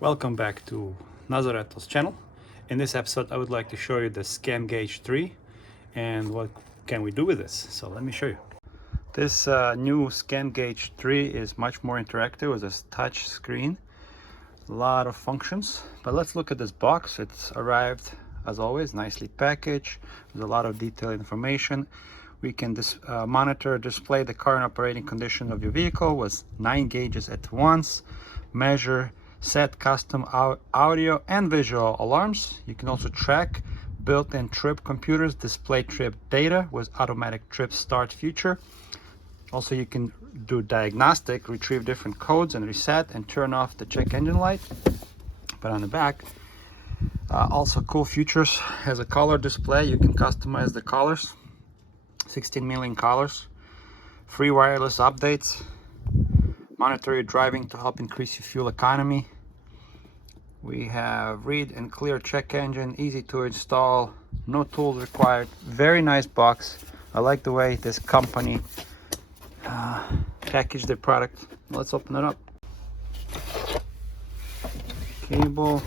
Welcome back to Nazaretto's channel. In this episode I would like to show you the ScanGaugeIII and what can we do with this. So let me show you. This new ScanGaugeIII is much more interactive with this touch screen. A lot of functions, but let's look at this box. It's arrived as always nicely packaged with a lot of detailed information. We can monitor, display the current operating condition of your vehicle with 9 gauges at once, measure, set custom audio and visual alarms. You can also track built-in trip computers, display trip data with automatic trip start feature. Also, you can do diagnostic, retrieve different codes and reset and turn off the check engine light. But on the back, also cool features, has a color display. You can customize the colors, 16 million colors, free wireless updates, monitor your driving to help increase your fuel economy. We have read and clear check engine, easy to install, no tools required. Very nice box. I like the way this company packaged their product. Let's open it up. Cable.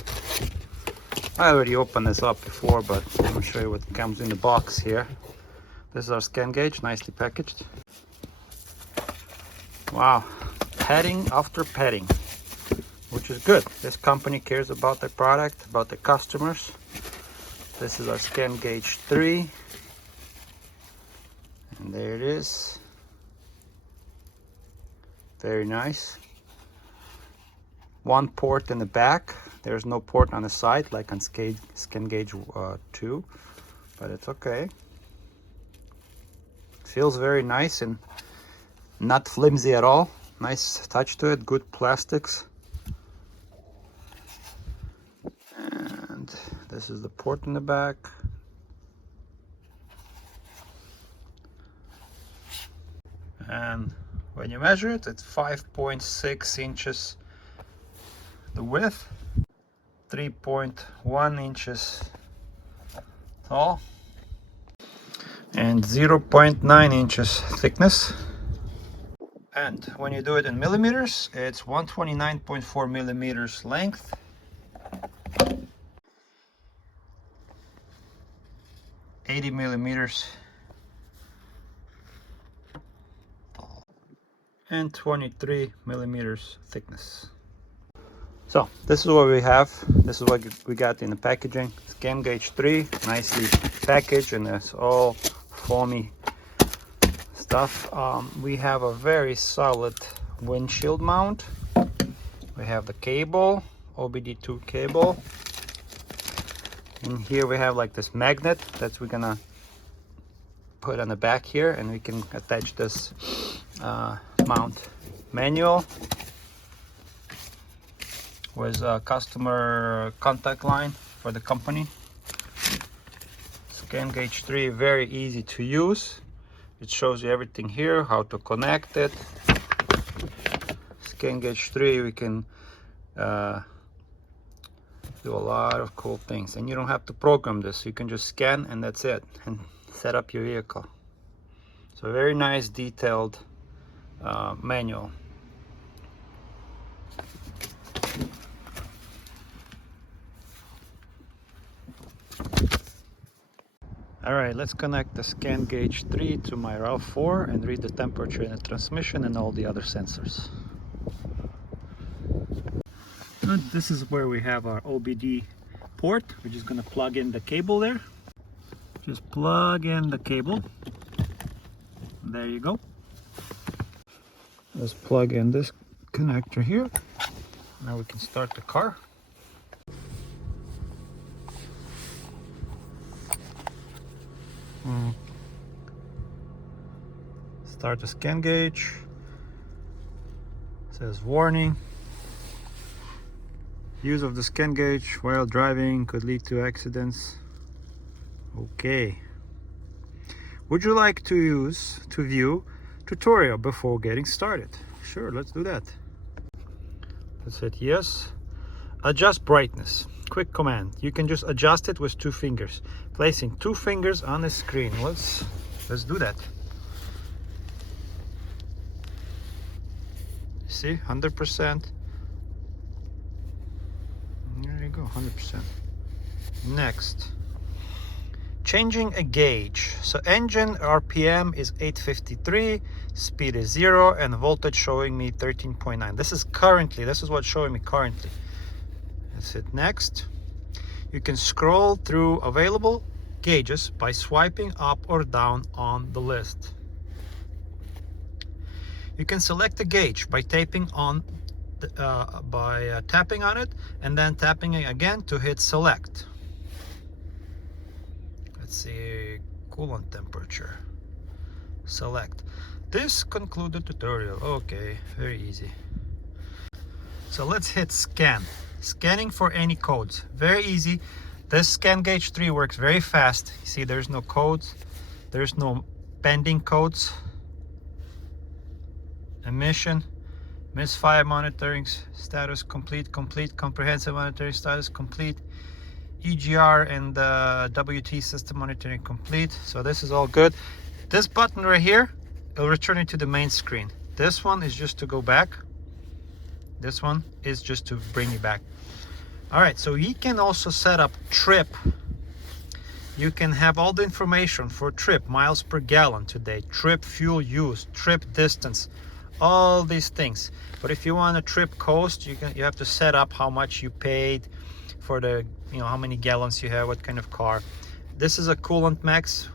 I already opened this up before, but I'm gonna show you what comes in the box here. This is our ScanGauge, nicely packaged. Wow, padding after padding, which is good. This company cares about their product, about their customers. This is our ScanGaugeIII, and there it is. Very nice. One port in the back. There's no port on the side like on ScanGaugeII, but it's okay. Feels very nice and not flimsy at all. Nice touch to it, good plastics. And this is the port in the back. And when you measure it, it's 5.6 inches the width, 3.1 inches tall, and 0.9 inches thickness. And when you do it in millimeters, it's 129.4 millimeters length, .80 millimeters tall, and 23 millimeters thickness. So this is what we have. This is what we got in the packaging. ScanGaugeIII, nicely packaged, and it's all foamy stuff. We have a very solid windshield mount. We have the cable, OBD2 cable. And here we have like this magnet that we're gonna put on the back here, and we can attach this mount. Manual with a customer contact line for the company. ScanGaugeIII, very easy to use. It shows you everything here, how to connect it. ScanGaugeIII, we can do a lot of cool things, and you don't have to program this. You can just scan and that's it, and set up your vehicle. So very nice detailed manual. Alright, let's connect the ScanGaugeIII to my Rav4 and read the temperature in the transmission and all the other sensors. And this is where we have our OBD port. We're just going to plug in the cable there. Just plug in the cable. There you go. Let's plug in this connector here. Now we can start the car. Start the ScanGauge. It says warning. Use of the ScanGauge while driving could lead to accidents. Okay. Would you like to view tutorial before getting started? Sure, let's do that. Let's hit yes. Adjust brightness. Quick command. You can just adjust it with 2 fingers. Placing 2 fingers on the screen. Let's do that. See, 100%. 100%. Next, changing a gauge. So engine RPM is 853, speed is 0, and voltage showing me 13.9. This is what's showing me currently. Let's hit next. You can scroll through available gauges by swiping up or down on the list. You can select a gauge by tapping on tapping on it and then tapping it again to hit select. Let's see, coolant temperature. Select. This concludes the tutorial. Okay, very easy. So let's hit scan. Scanning for any codes. Very easy. This ScanGaugeIII works very fast. You see, there's no codes. There's no pending codes. Emission, misfire monitoring status complete, comprehensive monitoring status complete, EGR and WT system monitoring complete. So this is all good. This button right here, it'll return it to the main screen. This one is just to go back. This one is just to bring you back. All right, so you can also set up trip. You can have all the information for trip, miles per gallon today, trip fuel use, trip distance, all these things. But if you want a trip cost, you have to set up how much you paid for the, how many gallons you have, what kind of car. This is a coolant max.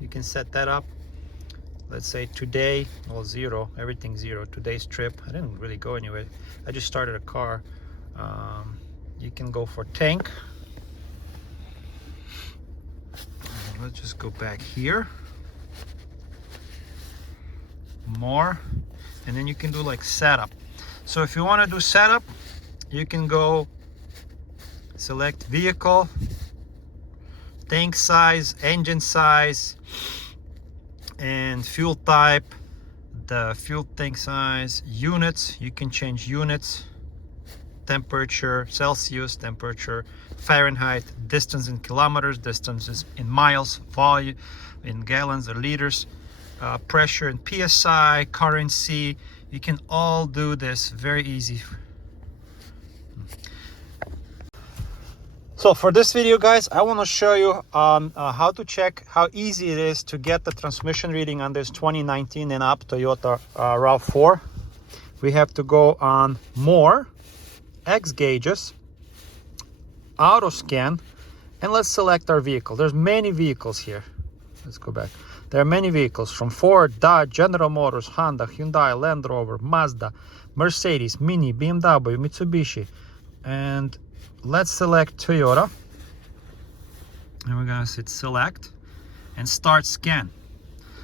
You can set that up. Let's say today, well, 0, everything 0. Today's trip, I didn't really go anywhere. I just started a car. You can go for tank. Let's just go back here. More. And then you can do like setup. So if you want to do setup, you can go select vehicle, tank size, engine size, and fuel type, the fuel tank size, units. You can change units, temperature, Celsius, temperature, Fahrenheit, distance in kilometers, distances in miles, volume in gallons or liters, pressure in PSI, currency. You can all do this very easy. So for this video, guys, I want to show you how to check how easy it is to get the transmission reading on this 2019 and up Toyota Rav4. We have to go on more, XGauges, auto scan, and let's select our vehicle. There's many vehicles here. Let's go back. There are many vehicles from Ford, Dodge, General Motors, Honda, Hyundai, Land Rover, Mazda, Mercedes, Mini, BMW, Mitsubishi. And let's select Toyota. And we're gonna hit select and start scan.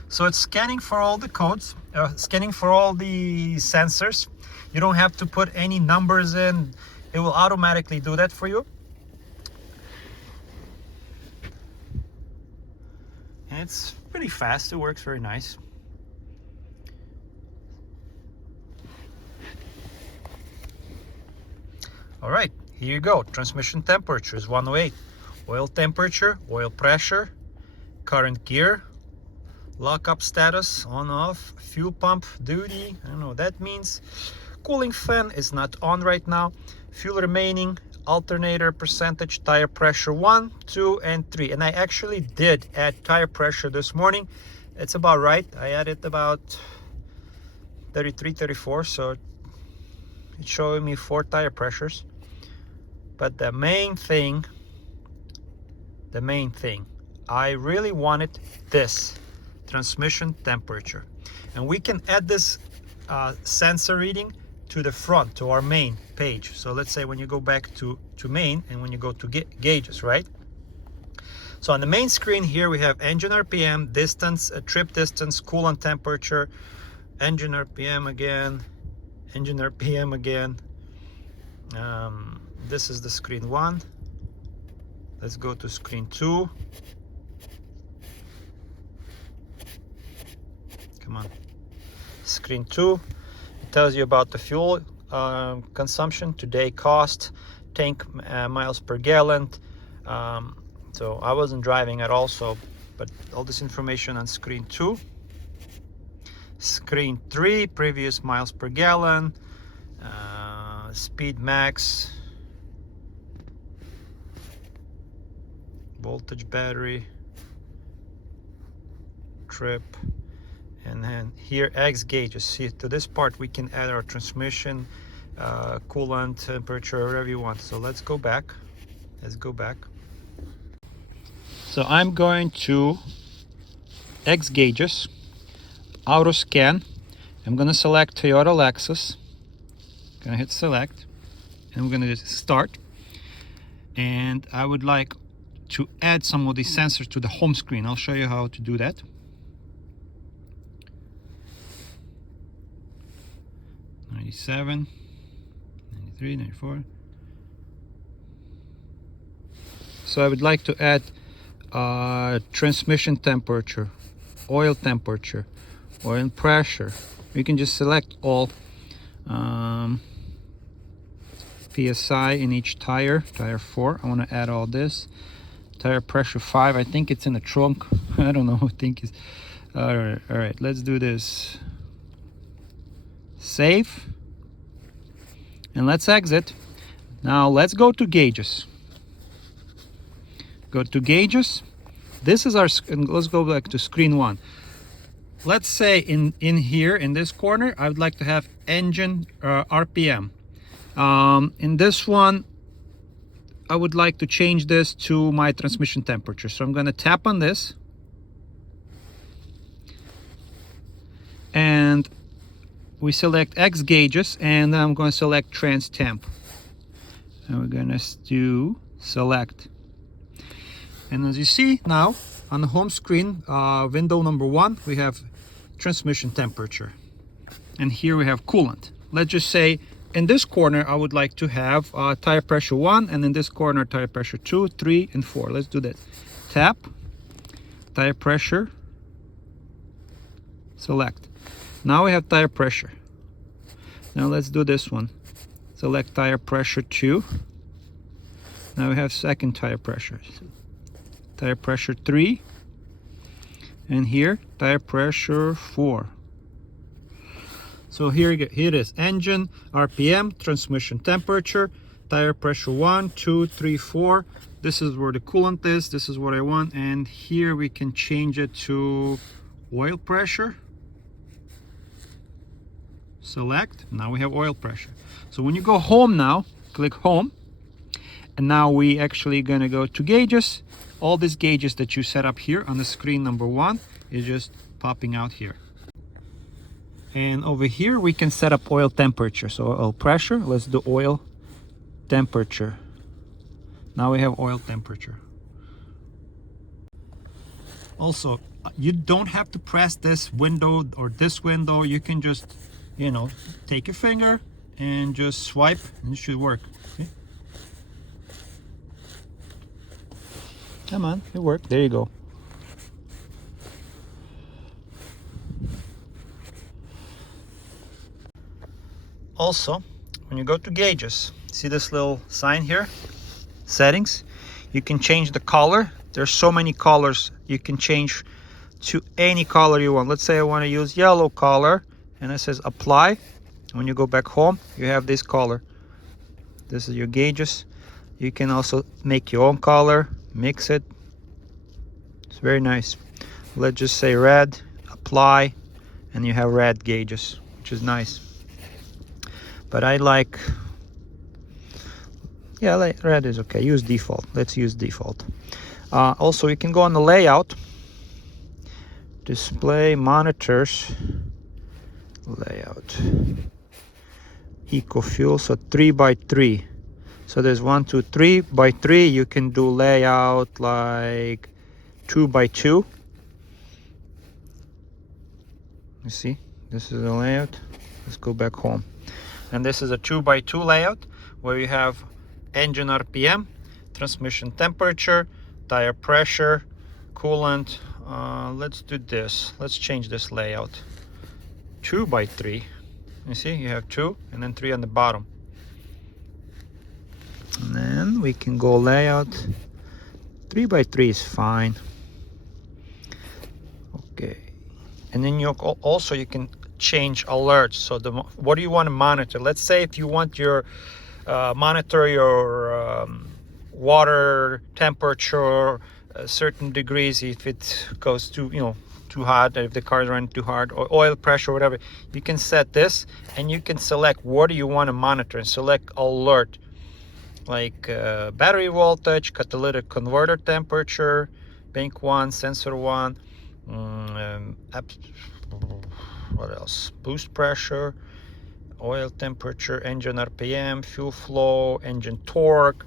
So it's scanning for all the codes, scanning for all the sensors. You don't have to put any numbers in. It will automatically do that for you. And it's pretty fast. It works very nice. All right, here you go. Transmission temperature is 108. Oil temperature, oil pressure, current gear, lockup status, on off, fuel pump duty, I don't know what that means. Cooling fan is not on right now. Fuel remaining, alternator percentage, tire pressure 1, 2, and 3. And I actually did add tire pressure this morning. It's about right. I added about 33, 34, so it's showing me 4 tire pressures. But the main thing, I really wanted this transmission temperature. And we can add this sensor reading to the front, to our main page. So let's say when you go back to main and when you go to gauges, right? So on the main screen here we have engine RPM, distance, trip distance, coolant temperature, engine RPM again, engine RPM again. This is the screen 1. Let's go to screen 2. Come on. Screen 2. It tells you about the fuel consumption, today cost, tank miles per gallon. So I wasn't driving at all, but all this information on screen 2. Screen 3, previous miles per gallon, speed max, voltage, battery, trip, and then here XGauges. See, to this part we can add our transmission, coolant, temperature, whatever you want. So let's go back. So I'm going to XGauges, auto scan. I'm going to select Toyota Lexus. Gonna hit select, and we're gonna start. And I would like to add some of these sensors to the home screen. I'll show you how to do that. 97, 93, 94. So I would like to add transmission temperature, oil temperature, oil pressure. You can just select all. PSI in each tire 4. I want to add all this. Tire pressure 5. I think it's in the trunk. I don't know. I think it's all right, let's do this. Save, and let's exit. Now let's go to gauges. Go to gauges. This is our, let's go back to screen 1. Let's say in here in this corner I would like to have engine RPM. In this one I would like to change this to my transmission temperature, so I'm going to tap on this, and we select XGauges, and then I'm going to select trans temp, and we're going to do select. And as you see now on the home screen, window number 1, we have transmission temperature, and here we have coolant. Let's just say in this corner I would like to have tire pressure 1, and in this corner tire pressure 2, 3, and 4. Let's do that. Tap, tire pressure, select. Now we have tire pressure. Now let's do this one. Select tire pressure 2. Now we have second tire pressure. Tire pressure 3, and here tire pressure 4. So here it is: engine RPM, transmission temperature, tire pressure 1, 2, 3, 4. This is where the coolant is. This is what I want, and here we can change it to oil pressure. Select. Now we have oil pressure. So when you go home now, click home, and now we actually gonna go to gauges. All these gauges that you set up here on the screen number 1 is just popping out here. And over here we can set up oil temperature. So oil pressure, let's do oil temperature. Now we have oil temperature. Also, you don't have to press this window or this window. You can just, you know, take your finger and just swipe, and it should work. See? Come on, it worked. There you go. Also, when you go to gauges, see this little sign here, settings, you can change the color. There's so many colors. You can change to any color you want. Let's say I want to use yellow color, and it says apply. When you go back home, you have this color. This is your gauges. You can also make your own color, mix it. It's very nice. Let's just say red, apply, and you have red gauges, which is nice. But I like, yeah, like red is okay. Use default. Let's use default. Also, you can go on the layout, display monitors, layout, eco fuel. So 3 by 3. So there's 1, 2, 3 by 3. You can do layout like 2 by 2. You see, this is the layout. Let's go back home. And this is a 2 by 2 layout where you have engine RPM, transmission temperature, tire pressure, coolant. Let's do this. Let's change this layout. 2 by 3. You see, you have 2 and then 3 on the bottom. And then we can go layout. 3 by 3 is fine. Okay. And then you also you can change alerts. So what do you want to monitor? Let's say if you want your monitor your water temperature, certain degrees, if it goes too, too hot, if the car is running too hard, or oil pressure, whatever. You can set this and you can select what do you want to monitor and select alert, like battery voltage, catalytic converter temperature, bank 1, sensor 1, what else, boost pressure, oil temperature, engine RPM, fuel flow, engine torque.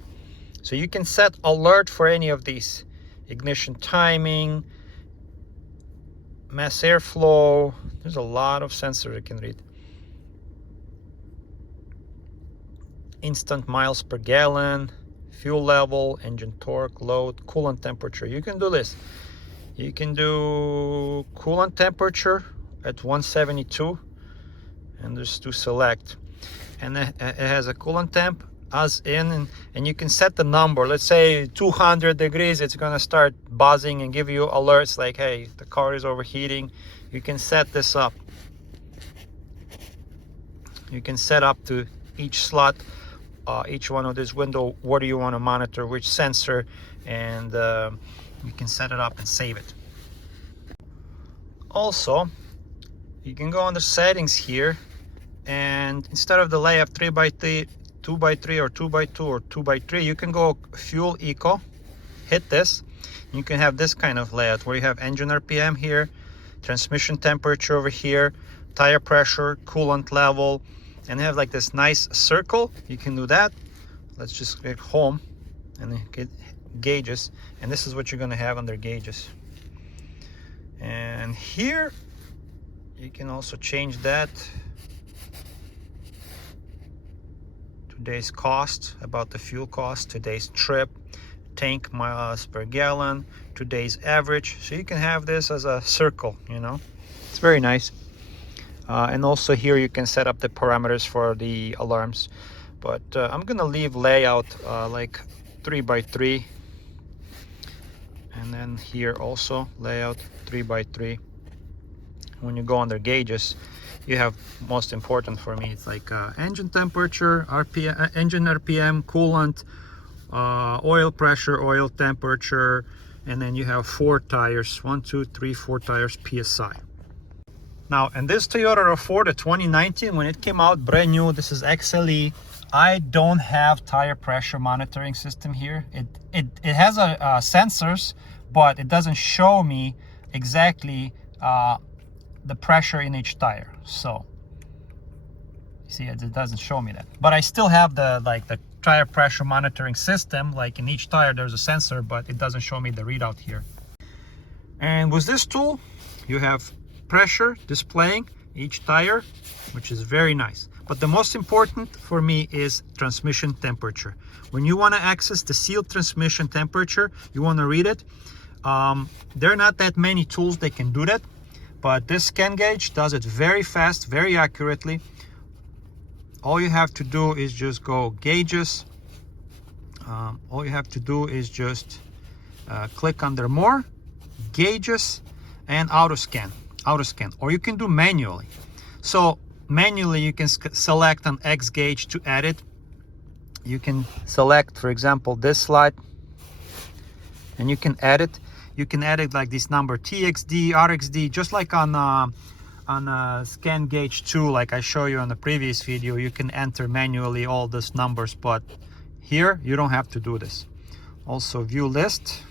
So you can set alert for any of these. Ignition timing, mass airflow. There's a lot of sensors you can read. Instant miles per gallon, fuel level, engine torque, load, coolant temperature. You can do this. You can do coolant temperature at 172, and there's to select. And it has a coolant temp as in, and you can set the number. Let's say 200 degrees, it's gonna start buzzing and give you alerts like, hey, the car is overheating. You can set this up. You can set up to each slot, each one of this window, what do you want to monitor, which sensor, and you can set it up and save it. Also, you can go under settings here, and instead of the layout 3x3, 2x3 or 2x2 or 2x3, you can go fuel eco, hit this. You can have this kind of layout where you have engine RPM here, transmission temperature over here, tire pressure, coolant level, and you have like this nice circle. You can do that. Let's just click home and get gauges, and this is what you're going to have under gauges. And here you can also change that. Today's cost, about the fuel cost, today's trip, tank miles per gallon, today's average. So you can have this as a circle, it's very nice. And also here you can set up the parameters for the alarms, but I'm gonna leave layout like 3x3, and then here also layout 3x3. When you go under gauges, you have, most important for me, it's like engine temperature, RPM, engine RPM, coolant, oil pressure, oil temperature, and then you have 4 tires, 1, 2, 3, 4 tires PSI. Now, and this Toyota Rav4, the 2019, when it came out brand new, this is XLE. I don't have tire pressure monitoring system here. It has sensors, but it doesn't show me exactly the pressure in each tire. So see, it doesn't show me that, but I still have the tire pressure monitoring system. Like in each tire there's a sensor, but it doesn't show me the readout here. And with this tool you have pressure displaying each tire, which is very nice. But the most important for me is transmission temperature. When you want to access the sealed transmission temperature, you want to read it. There are not that many tools that can do that, but this ScanGauge does it very fast, very accurately. All you have to do is just go gauges. All you have to do is just click under more, gauges, and auto scan, or you can do manually. So manually you can select an XGauge to edit. You can select, for example, this slide, and you can edit. You can edit like this number TXD, RXD, just like on ScanGaugeIII, like I show you on the previous video. You can enter manually all these numbers, but here you don't have to do this. Also view list.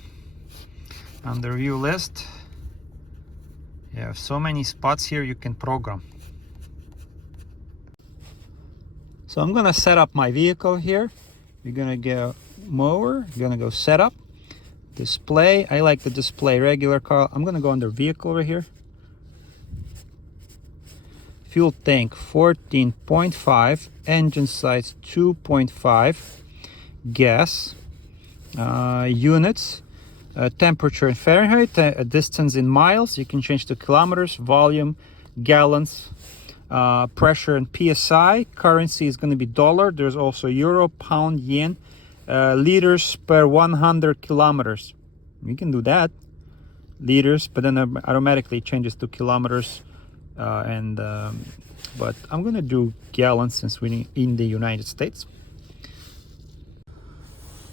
Under view list, you have so many spots here you can program. So I'm gonna set up my vehicle here. You're gonna go mower, you're gonna go setup, display. I like the display regular car. I'm gonna go under vehicle over here. Fuel tank 14.5, engine size 2.5, gas, units, temperature in Fahrenheit, distance in miles. You can change to kilometers, volume, gallons, pressure in PSI. Currency is going to be dollar. There's also euro, pound, yen, liters per 100 kilometers. You can do that, liters, but then it automatically changes to kilometers. But I'm going to do gallons since we're in the United States.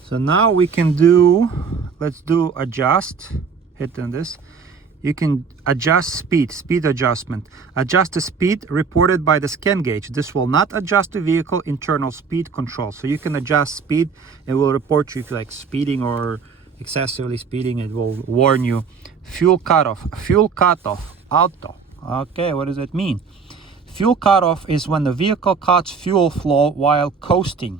So So now we can do, let's do adjust, hit on this. You can adjust speed adjustment. Adjust the speed reported by the ScanGauge. This will not adjust the vehicle internal speed control. So you can adjust speed. It will report you if like speeding or excessively speeding. It will warn you. Fuel cutoff, auto. Okay, what does that mean? Fuel cutoff is when the vehicle cuts fuel flow while coasting.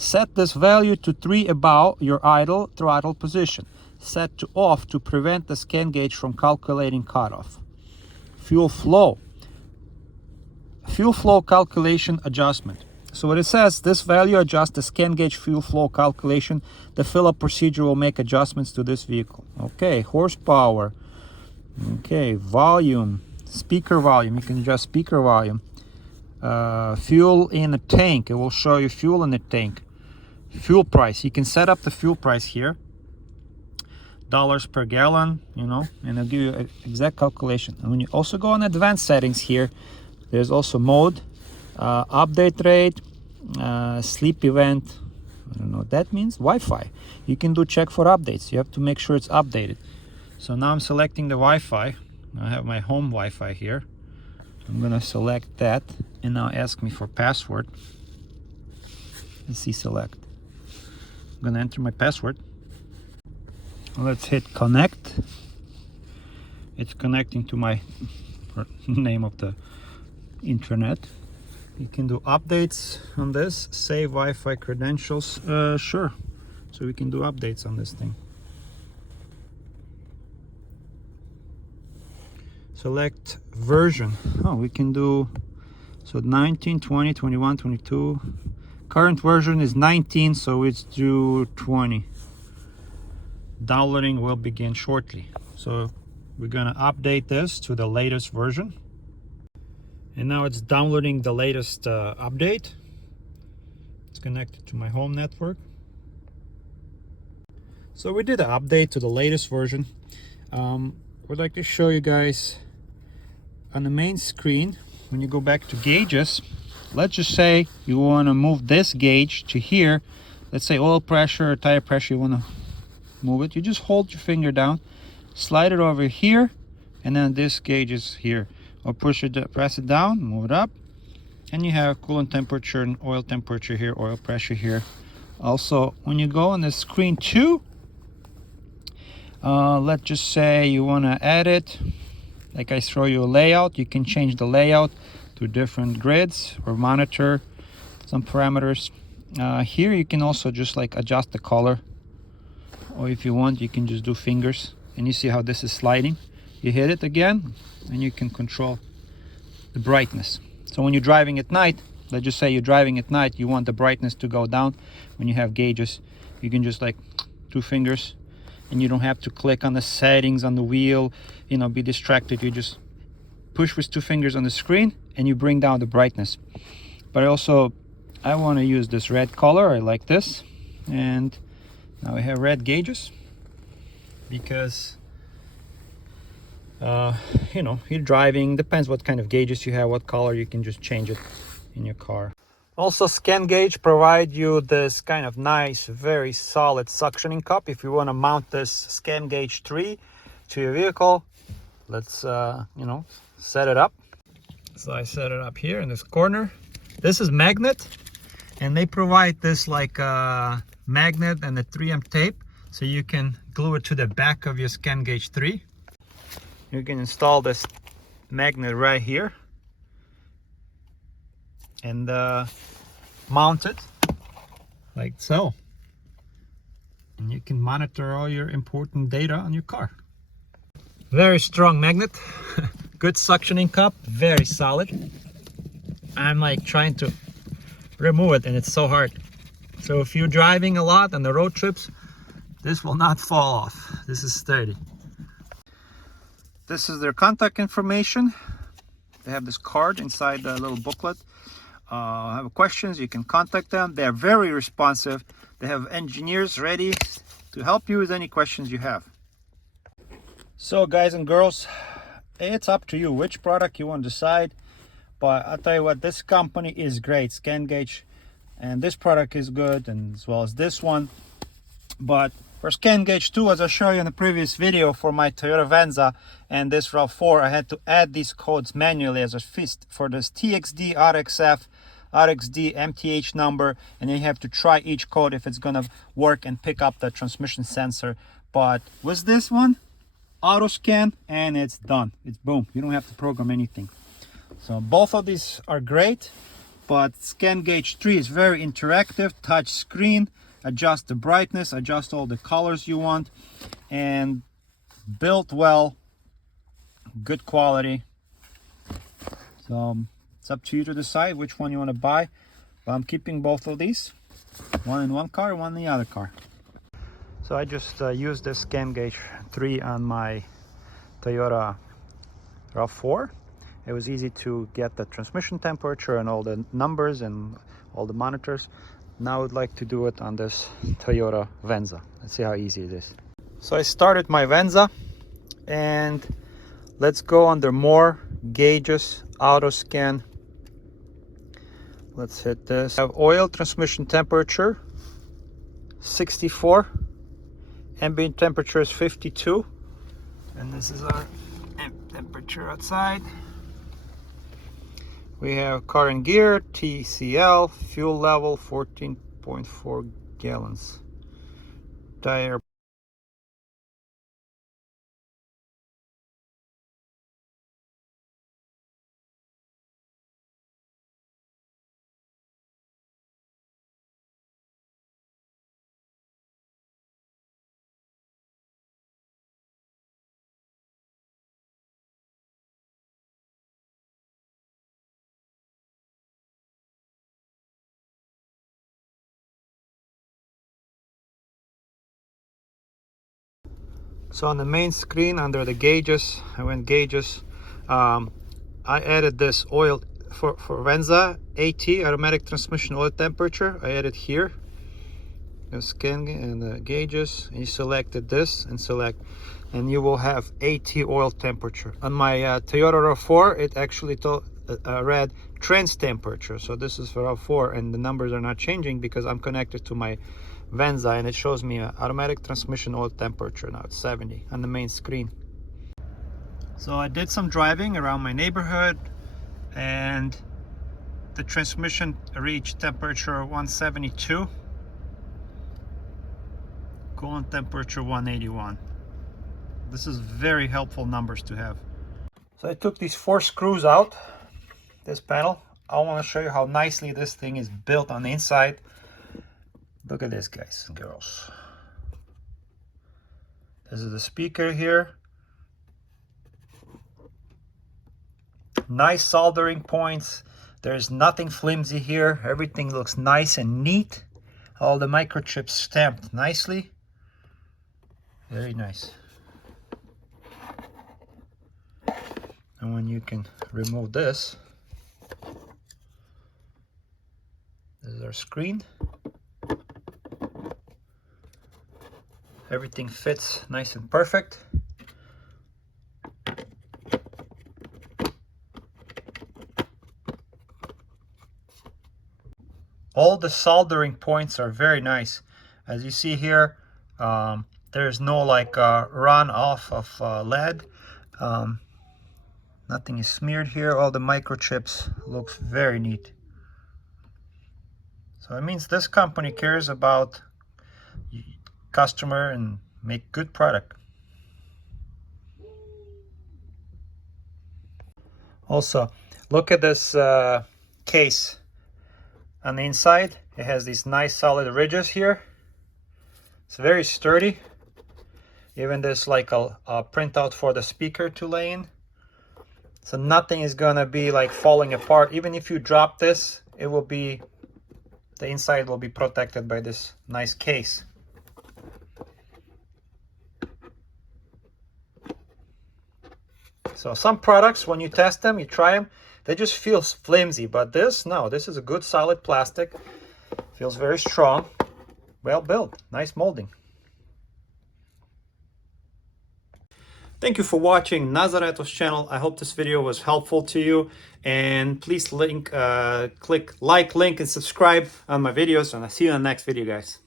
Set this value to 3 above your idle throttle position. Set to off to prevent the ScanGauge from calculating cutoff. Fuel flow calculation adjustment. So what it says, this value adjusts the ScanGauge fuel flow calculation. The fill-up procedure will make adjustments to this vehicle. Okay, horsepower. Okay, volume, speaker volume. You can adjust speaker volume. Fuel in the tank. It will show you fuel in the tank. Fuel price. You can set up the fuel price here. Dollars per gallon, you know, and it'll give you an exact calculation. And when you also go on advanced settings here, there's also mode, update rate, sleep event. I don't know what that means. Wi-Fi. You can do check for updates. You have to make sure it's updated. So now I'm selecting the Wi-Fi. I have my home Wi-Fi here. I'm gonna select that, and now ask me for password. Let's see, select. I'm gonna enter my password. Let's hit connect. It's connecting to my name of the internet. You can do updates on this. Save Wi-Fi credentials. Sure. So we can do updates on this thing. Select version. Oh, we can do so 19, 20, 21, 22. Current version is 19, so it's due 20. Downloading will begin shortly. So we're gonna update this to the latest version. And now it's downloading the latest update. It's connected to my home network. So we did an update to the latest version. Would like to show you guys on the main screen, when you go back to gauges, let's just say you want to move this gauge to here. Let's say oil pressure or tire pressure, you want to move it. You just hold your finger down, slide it over here, and then this gauge is here. Or press it down, move it up, and you have coolant temperature and oil temperature here, oil pressure here. Also, when you go on the screen too, let's just say you want to edit, like I show you a layout, you can change the layout to different grids or monitor some parameters. Here you can also just like adjust the color, or if you want you can just do fingers, and you see how this is sliding. You hit it again and you can control the brightness. So when you're driving at night, let's just say you're driving at night, you want the brightness to go down. When you have gauges, you can just like 2 fingers, and you don't have to click on the settings on the wheel, you know, be distracted. You just push with 2 fingers on the screen and you bring down the brightness. But I want to use this red color. I like this. And now we have red gauges because you know, you're driving, depends what kind of gauges you have, what color, you can just change it in your car. Also, ScanGauge provide you this kind of nice, very solid suctioning cup. If you want to mount this ScanGaugeIII to your vehicle, let's you know, set it up. So I set it up here in this corner. This is magnet, and they provide this like magnet and a 3M tape, so you can glue it to the back of your ScanGaugeIII. You can install this magnet right here and mount it like so, and you can monitor all your important data on your car. Very strong magnet. Good suctioning cup, very solid. I'm like trying to remove it and it's so hard. So if you're driving a lot on the road trips, this will not fall off. This is sturdy. This is their contact information. They have this card inside the little booklet. Have questions, you can contact them. They are very responsive. They have engineers ready to help you with any questions you have. So guys and girls, it's up to you which product you want to decide. But I'll tell you what, this company is great, ScanGauge, and this product is good, and as well as this one. But for ScanGaugeIII, as I showed you in the previous video for my Toyota Venza and this Rav4, I had to add these codes manually as a fist for this TXD, RXF, RXD, MTH number, and then you have to try each code if it's gonna work and pick up the transmission sensor. But with this one, auto scan and it's done. It's boom. You don't have to program anything. So both of these are great, but ScanGaugeIII is very interactive, touch screen, adjust the brightness, adjust all the colors you want, and built well, good quality. So it's up to you to decide which one you want to buy, but I'm keeping both of these, one in one car, one in the other car. So I just used this ScanGaugeIII on my Toyota Rav4. It was easy to get the transmission temperature and all the numbers and all the monitors. Now I would like to do it on this Toyota Venza. Let's see how easy it is. So I started my Venza, and let's go under more, gauges, auto scan. Let's hit this. I have oil transmission temperature 64, ambient temperature is 52, and this is our temperature outside. We have car and gear, TCL, fuel level 14.4 gallons. Tire. So on the main screen under the gauges, I went gauges. I added this oil for Venza AT, automatic transmission oil temperature. I added here. The scan and the gauges, and you selected this and select, and you will have AT oil temperature. On my Toyota RAV4, it actually read trans temperature. So this is for RAV4, and the numbers are not changing because I'm connected to my Venza, and it shows me automatic transmission oil temperature. Now it's 70 on the main screen. So I did some driving around my neighborhood, and the transmission reached temperature 172, coolant temperature 181. This is very helpful numbers to have. So I took these 4 screws out, this panel. I want to show you how nicely this thing is built on the inside. Look at this, guys and girls. This is the speaker here. Nice soldering points. There's nothing flimsy here. Everything looks nice and neat. All the microchips stamped nicely. Very nice. And when you can remove this, this is our screen. Everything fits nice and perfect. All the soldering points are very nice. As you see here, there's no like run off of lead. Nothing is smeared here. All the microchips looks very neat. So it means this company cares about customer and make good product. Also, look at this case. On the inside, it has these nice solid ridges here. It's very sturdy. Even there's like a printout for the speaker to lay in. So nothing is gonna be like falling apart. Even if you drop this, it will be, the inside will be protected by this nice case. So some products, when you test them, you try them, they just feel flimsy, but this, no, this is a good solid plastic. Feels very strong, well built, nice molding. Thank you for watching Nazaretos channel. I hope this video was helpful to you, and please click like, link, and subscribe on my videos, and I'll see you in the next video, guys.